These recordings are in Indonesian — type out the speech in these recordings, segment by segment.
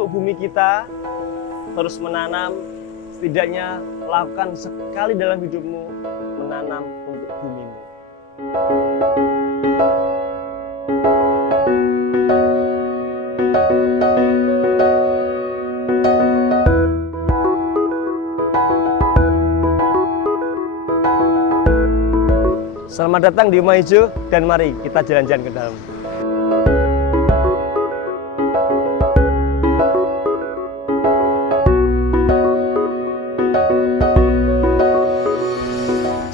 untuk bumi kita, terus menanam, setidaknya lakukan sekali dalam hidupmu, menanam untuk bumimu. Selamat datang di Rumah Hijau dan mari kita jalan-jalan ke dalam.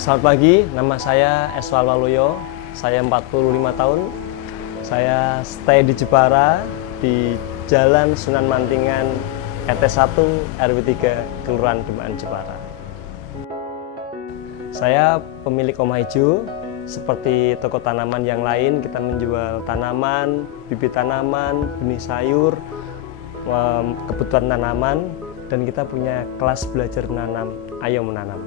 Selamat pagi, nama saya Eswal Waluyo, saya 45 tahun. Saya stay di Jepara, di Jalan Sunan Mantingan, RT 1 RW 3, Kelurahan Demaan, Jepara. Saya pemilik Rumah Hijau. Seperti toko tanaman yang lain, kita menjual tanaman, bibit tanaman, benih sayur, kebutuhan tanaman, dan kita punya kelas belajar menanam. Ayo menanam.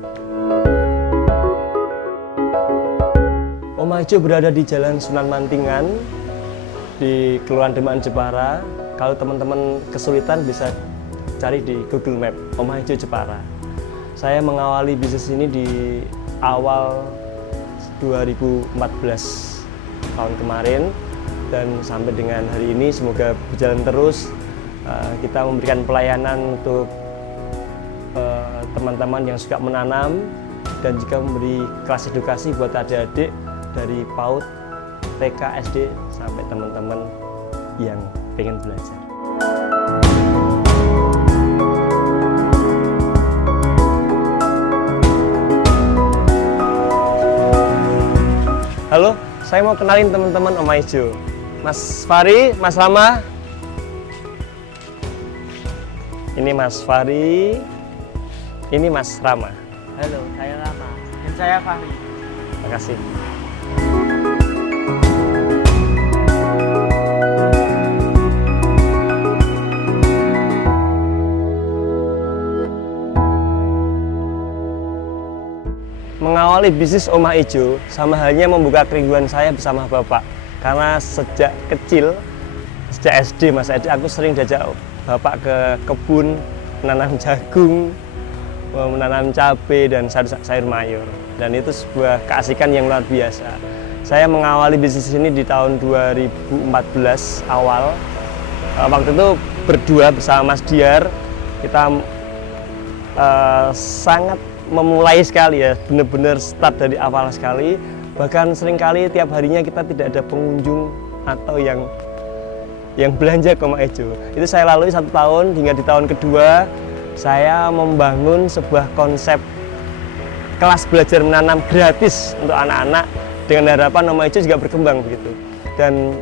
Rumah Hijau berada di Jalan Sunan Mantingan, di Kelurahan Demaan, Jepara. Kalau teman-teman kesulitan bisa cari di Google Map, Rumah Hijau Jepara. Saya mengawali bisnis ini di awal 2014 tahun kemarin, dan sampai dengan hari ini semoga berjalan terus. Kita memberikan pelayanan untuk teman-teman yang suka menanam, dan juga memberi kelas edukasi buat adik-adik dari PAUD, TK, SD sampai teman-teman yang pengen belajar. Halo, saya mau kenalin teman-teman Rumah Hijau. Mas Fari, Mas Rama. Ini Mas Fari, ini Mas Rama. Halo, saya Rama. Dan saya Fahri. Terima kasih. Mengawali bisnis Rumah Hijau sama halnya membuka kerinduan saya bersama Bapak. Karena sejak kecil, sejak SD, masa SD, aku sering diajak Bapak ke kebun, menanam jagung, menanam cabai dan sayur mayur. Dan itu sebuah keasikan yang luar biasa. Saya mengawali bisnis ini di tahun 2014 awal. Waktu itu berdua bersama Mas Diar, kita sangat memulai sekali ya, benar-benar start dari awal sekali. Bahkan seringkali tiap harinya kita tidak ada pengunjung atau yang belanja ke Rumah Hijau. Itu saya lalui 1 tahun, hingga di tahun kedua saya membangun sebuah konsep kelas belajar menanam gratis untuk anak-anak, dengan harapan Rumah Hijau juga berkembang begitu. Dan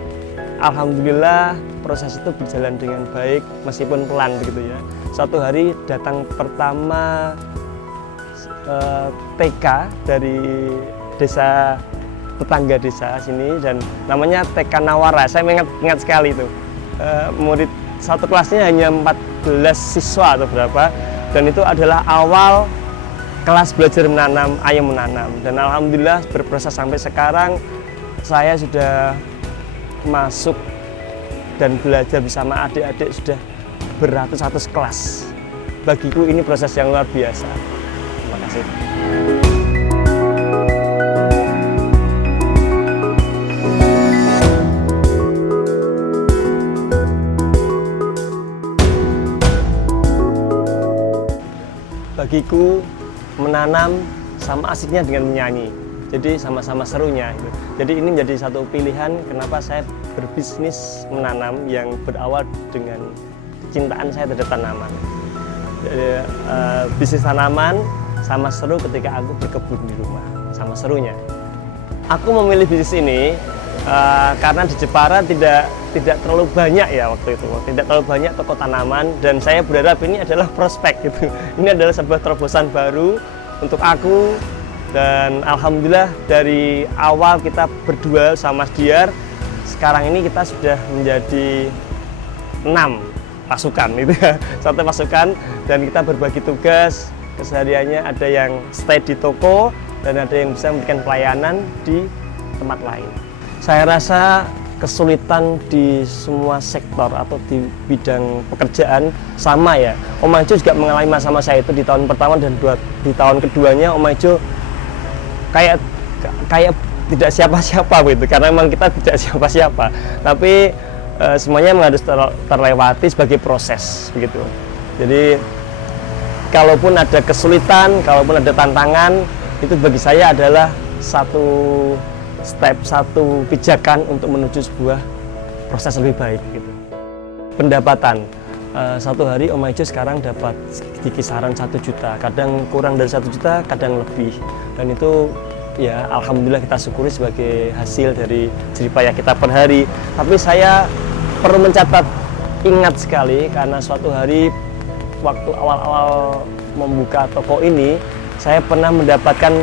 alhamdulillah proses itu berjalan dengan baik meskipun pelan begitu ya. Suatu hari datang pertama TK dari desa, tetangga desa sini, dan namanya TK Nawara. Saya ingat sekali itu. Murid satu kelasnya hanya 14 siswa atau berapa, dan itu adalah awal kelas belajar menanam, ayo menanam. Dan alhamdulillah berproses sampai sekarang. Saya sudah masuk dan belajar bersama adik-adik sudah beratus-ratus kelas. Bagiku ini proses yang luar biasa. Terima kasih. Bagiku menanam sama asiknya dengan menyanyi. Jadi sama-sama serunya. Jadi ini menjadi satu pilihan kenapa saya berbisnis menanam yang berawal dengan kecintaan saya terhadap tanaman. Jadi, bisnis tanaman sama seru ketika aku berkebun di rumah, sama serunya. Aku memilih bisnis ini karena di Jepara tidak terlalu banyak ya waktu itu, tidak terlalu banyak toko tanaman, dan saya berharap ini adalah prospek gitu. Ini adalah sebuah terobosan baru untuk aku, dan alhamdulillah dari awal kita berdua sama Mas Diar, sekarang ini kita sudah menjadi 6 pasukan gitu ya, 1 pasukan, dan kita berbagi tugas. Kesehariannya ada yang stay di toko dan ada yang bisa memberikan pelayanan di tempat lain. Saya rasa kesulitan di semua sektor atau di bidang pekerjaan sama ya. Om Ajo juga mengalami masa-masa saya itu di tahun pertama dan di tahun keduanya Om Ajo kayak tidak siapa-siapa begitu, karena memang kita tidak siapa-siapa. Tapi semuanya harus terlewati sebagai proses begitu. Jadi kalaupun ada kesulitan, kalaupun ada tantangan, itu bagi saya adalah satu step, satu pijakan untuk menuju sebuah proses lebih baik gitu. Pendapatan, satu hari Om Ajo sekarang dapat di kisaran 1 juta, kadang kurang dari 1 juta, kadang lebih. Dan itu ya alhamdulillah kita syukuri sebagai hasil dari jerih payah kita per hari. Tapi saya perlu mencatat, ingat sekali, karena suatu hari waktu awal-awal membuka toko ini, saya pernah mendapatkan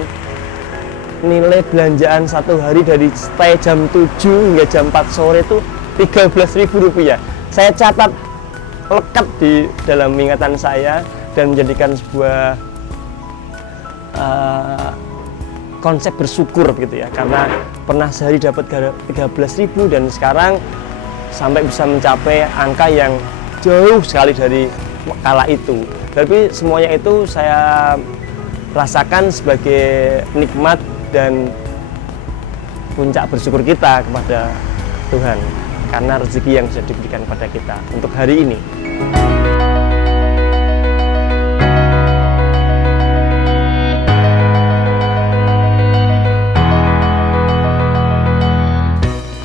nilai belanjaan satu hari dari stay jam 7 hingga jam 4 sore itu Rp13.000. Saya catat lekat di dalam ingatan saya dan menjadikan sebuah konsep bersyukur gitu ya, karena pernah sehari dapat 13.000 dan sekarang sampai bisa mencapai angka yang jauh sekali dari kala itu. Tapi semuanya itu saya rasakan sebagai nikmat dan puncak bersyukur kita kepada Tuhan karena rezeki yang sudah diberikan kepada kita untuk hari ini.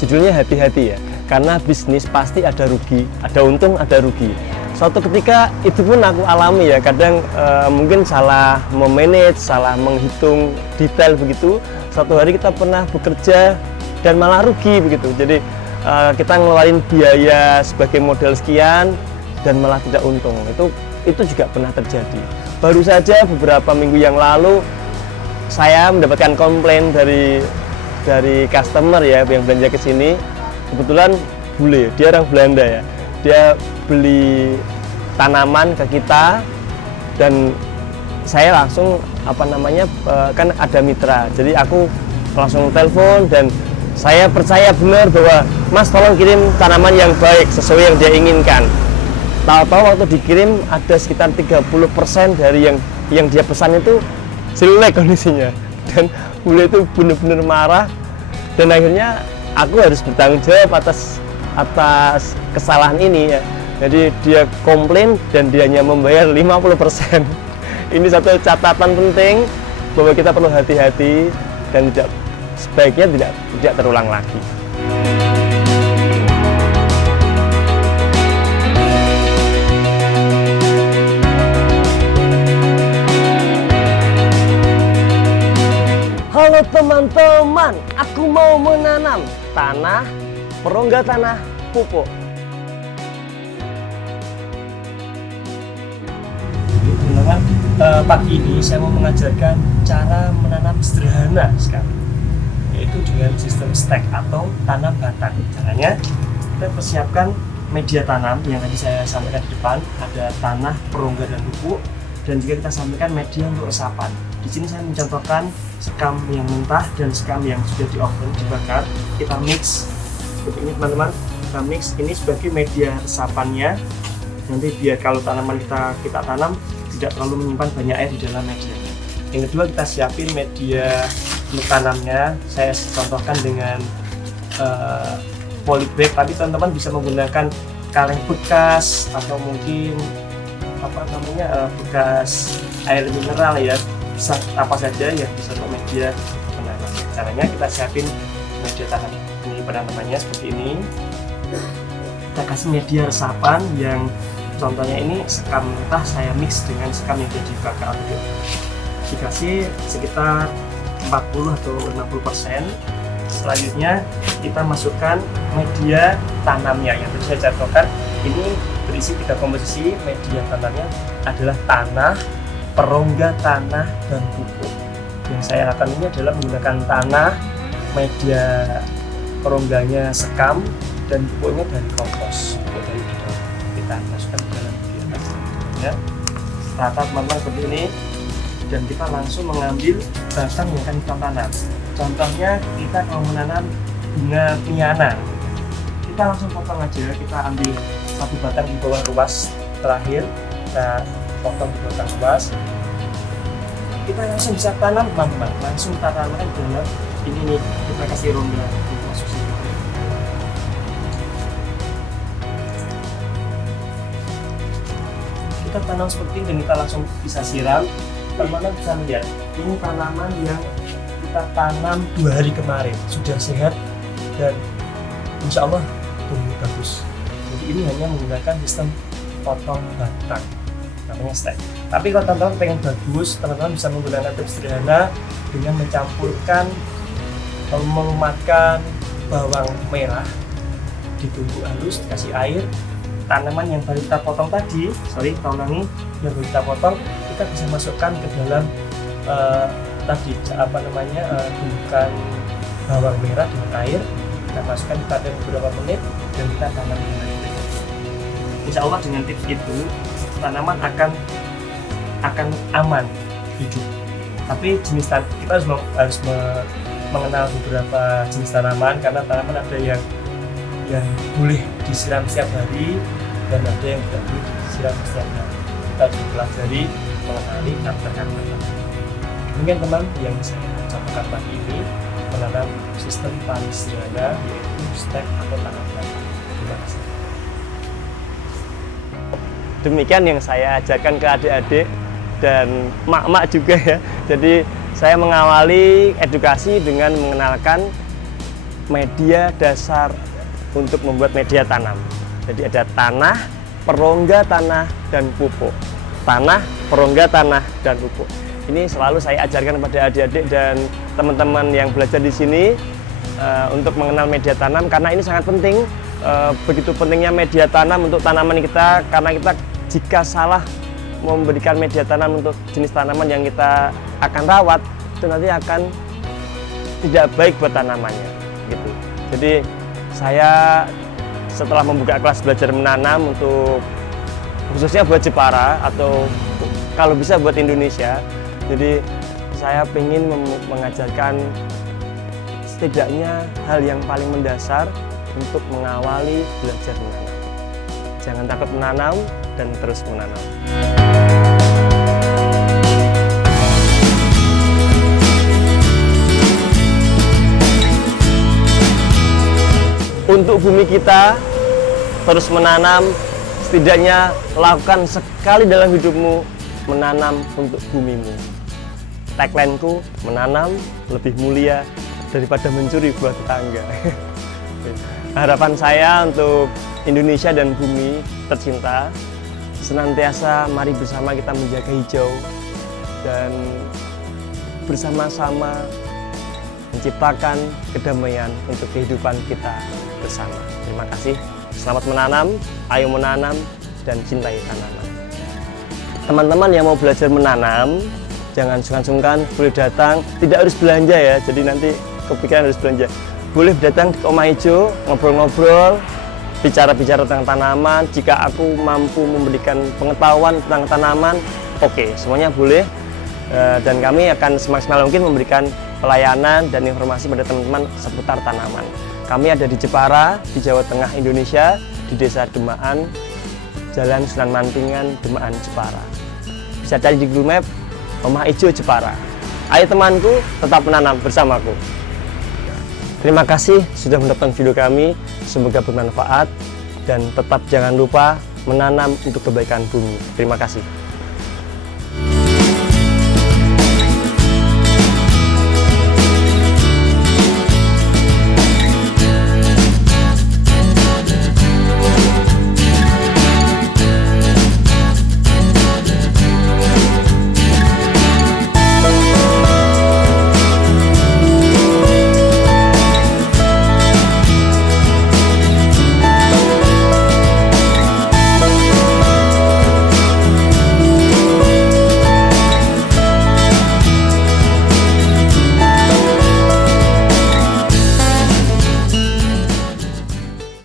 Judulnya hati-hati ya, karena bisnis pasti ada rugi, ada untung, ada rugi. Suatu ketika itu pun aku alami ya, kadang mungkin salah memanage, salah menghitung detail begitu. Suatu hari kita pernah bekerja dan malah rugi begitu. Jadi kita ngeluarin biaya sebagai modal sekian dan malah tidak untung. Itu juga pernah terjadi. Baru saja beberapa minggu yang lalu saya mendapatkan komplain dari customer ya yang belanja ke sini. Kebetulan bule, dia orang Belanda ya. Dia beli tanaman ke kita dan saya langsung kan ada mitra, jadi aku langsung telepon dan saya percaya benar bahwa Mas tolong kirim tanaman yang baik sesuai yang dia inginkan. Tahu-tahu waktu dikirim ada sekitar 30% dari yang dia pesan itu jelek kondisinya, dan bule itu benar-benar marah dan akhirnya aku harus bertanggung jawab atas kesalahan ini ya. Jadi dia komplain dan dia hanya membayar 50%. Ini satu catatan penting bahwa kita perlu hati-hati dan sebaiknya tidak terulang lagi. Halo teman-teman, aku mau menanam tanah, perongga tanah, pupuk. Pagi ini saya mau mengajarkan cara menanam sederhana sekali, yaitu dengan sistem stek atau tanam batang. Caranya kita persiapkan media tanam yang tadi saya sampaikan di depan, ada tanah, perongga dan pupuk, dan juga kita sampaikan media untuk resapan. Di sini saya mencontohkan sekam yang mentah dan sekam yang sudah di oven dibakar. Kita mix seperti ini teman-teman. Kita mix ini sebagai media resapannya. Nanti biar kalau tanaman kita tanam tidak terlalu menyimpan banyak air di dalam medianya. Yang kedua, kita siapin media untuk tanamnya. Saya contohkan dengan polybag, tapi teman-teman bisa menggunakan kaleng bekas atau mungkin bekas air mineral ya, bisa apa saja yang bisa untuk media penanam. Caranya kita siapin media tanam ini penanamannya seperti ini. Kita kasih media resapan yang contohnya ini sekam mentah, saya mix dengan sekam yang sudah dibakar. Dikasih sekitar 40 atau 50%. Selanjutnya kita masukkan media tanamnya yang tadi saya contohkan. Ini berisi 3 komposisi. Media tanamnya adalah tanah, perongga tanah, dan pupuk. Yang saya lakukan ini adalah menggunakan tanah, media perongganya sekam, dan pupuknya dari kompos. Pupuk dari bidang kita masukkan ke dalam media ya. Rata teman-teman seperti ini, dan kita langsung mengambil batang yang akan kita tanam. Contohnya kita mau menanam bunga piana. kita langsung potong aja. Kita ambil satu batang di bawah ruas terakhir, kita potong di batang ruas. Kita langsung bisa tanam teman-teman, langsung tanaman dalam ini nih, kita kasih rongga masuk sini. Kita tanam seperti ini dan kita langsung bisa siram. Teman-teman bisa lihat, ini tanaman yang kita tanam 2 hari kemarin, sudah sehat dan insya Allah tumbuh bagus. Jadi ini hanya menggunakan sistem potong batang, namanya stek. Tapi kalau teman-teman pengen bagus, teman-teman bisa menggunakan tips sederhana dengan mencampurkan, melumatkan bawang merah, ditumbuk halus, dikasih air. Tanaman yang baru kita potong tadi, yang baru kita potong, kita bisa masukkan ke dalam tadi tumbukan bawang merah dengan air. Kita masukkan, kita ada beberapa menit dan kita tanam dengan air. Insya Allah dengan tips itu tanaman akan aman hidup. Tapi jenis kita harus mengenal beberapa jenis tanaman, karena tanaman ada yang boleh disiram setiap hari dan ada yang tidak boleh disiram setiap hari. Kita harus pelajari mengenali karakter-karakter tanaman. Mungkin teman yang saya sampaikan pagi ini menanam sistem paling sederhana, yaitu stek atau tanam batang. Terima kasih. Demikian yang saya ajarkan ke adik-adik dan mak-mak juga ya. Jadi saya mengawali edukasi dengan mengenalkan media dasar untuk membuat media tanam. Jadi ada tanah, perongga tanah, dan pupuk. Tanah, perongga tanah, dan pupuk. Ini selalu saya ajarkan kepada adik-adik dan teman-teman yang belajar di sini untuk mengenal media tanam, karena ini sangat penting. Begitu pentingnya media tanam untuk tanaman kita, karena kita jika salah memberikan media tanam untuk jenis tanaman yang kita akan rawat, itu nanti akan tidak baik buat tanamannya gitu. Jadi saya setelah membuka kelas belajar menanam untuk khususnya buat Jepara atau kalau bisa buat Indonesia, jadi saya ingin mengajarkan setidaknya hal yang paling mendasar untuk mengawali belajar menanam. Jangan takut menanam dan terus menanam. Untuk bumi kita, terus menanam, setidaknya lakukan sekali dalam hidupmu, menanam untuk bumimu. Tagline-ku, menanam lebih mulia daripada mencuri buah tetangga. Harapan saya untuk Indonesia dan bumi tercinta, senantiasa mari bersama kita menjaga hijau dan bersama-sama menciptakan kedamaian untuk kehidupan kita bersama. Terima kasih. Selamat menanam, ayo menanam, dan cintai tanaman. Teman-teman yang mau belajar menanam, jangan sungkan-sungkan, boleh datang. Tidak harus belanja ya, jadi nanti kepikiran harus belanja. Boleh datang ke Oma Ijo, ngobrol-ngobrol, bicara-bicara tentang tanaman. Jika aku mampu memberikan pengetahuan tentang tanaman, oke, semuanya boleh. Dan kami akan semaksimal mungkin memberikan pelayanan dan informasi pada teman-teman seputar tanaman. Kami ada di Jepara, di Jawa Tengah, Indonesia, di Desa Demaan, Jalan Sunan Mantingan, Demaan, Jepara. Bisa cari di Google Map, Oma Ijo Jepara. Ayo temanku, tetap menanam bersamaku. Terima kasih sudah menonton video kami, semoga bermanfaat dan tetap jangan lupa menanam untuk kebaikan bumi. Terima kasih.